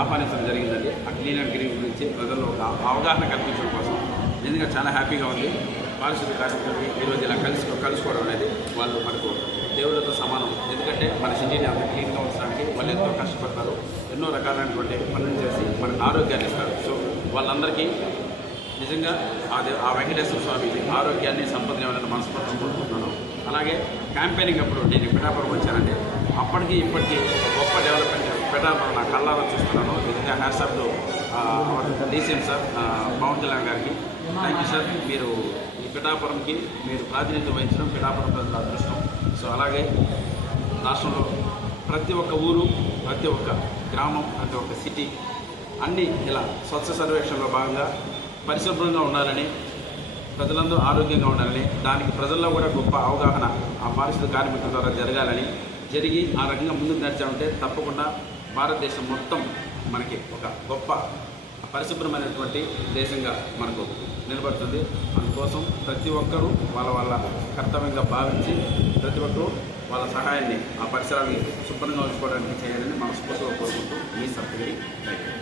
ఆహ్వానించడం జరిగిందండి. ఆ క్లీన్ అండ్ గ్రీన్ గురించి ప్రజల్లో ఒక అవగాహన కల్పించడం కోసం నిజంగా చాలా హ్యాపీగా ఉంది. పారిశుద్ధ్య కార్మికులకి ఈరోజు ఇలా కలుసుకోవడం అనేది వాళ్ళు మనకు దేవుళ్ళతో సమానం. ఎందుకంటే మన సిటీని అంత క్లీన్గా ఉంచడానికి వాళ్ళు ఎంతో కష్టపడతారు, ఎన్నో రకాలైనటువంటి పనులు చేసి మనకు ఆరోగ్యాన్ని ఇస్తారు. సో వాళ్ళందరికీ నిజంగా ఆ వెంకటేశ్వర స్వామి ఆరోగ్యాన్ని సంపదనేవాలని మనస్ఫూర్తిగా కోరుకుంటున్నాను. అలాగే క్యాంపెయినింగ్ అప్పుడు నేను పిఠాపురం వచ్చానండి. అప్పటికి ఇప్పటికీ గొప్ప డెవలప్మెంట్ పిఠాపురం నా కళ్ళారా చూస్తున్నాను. నిజంగా hats off to DCM sir Pawan Kalyan గారికి. Thank you sir. మీరు ఈ పిఠాపురంకి మీరు ప్రాతినిధ్యం వహించడం పిఠాపురం ప్రజల అదృష్టం. సో అలాగే రాష్ట్రంలో ప్రతి ఒక్క ఊరు, ప్రతి ఒక్క గ్రామం, ప్రతి ఒక్క సిటీ అన్నీ ఇలా స్వచ్ఛ సర్వేక్షణలో భాగంగా పరిశుభ్రంగా ఉండాలని, ప్రజలందరూ ఆరోగ్యంగా ఉండాలని, దానికి ప్రజల్లో కూడా గొప్ప అవగాహన ఆ పారిశుద్ధ్య కార్మికుల ద్వారా జరిగి ఆ రకంగా ముందుకు నడిచామంటే తప్పకుండా భారతదేశం మొత్తం మనకి ఒక గొప్ప పరిశుభ్రమైనటువంటి దేశంగా మనకు నిలబడుతుంది. అందుకోసం ప్రతి ఒక్కరూ వాళ్ళ కర్తవ్యంగా భావించి ప్రతి ఒక్కరూ వాళ్ళ సహాయాన్ని ఆ పరిసరాన్ని శుభ్రంగా ఉంచుకోవడానికి చేయాలని మనస్ఫూర్తిగా కోరుకుంటూ మీ సభ్యుడి. Thank you.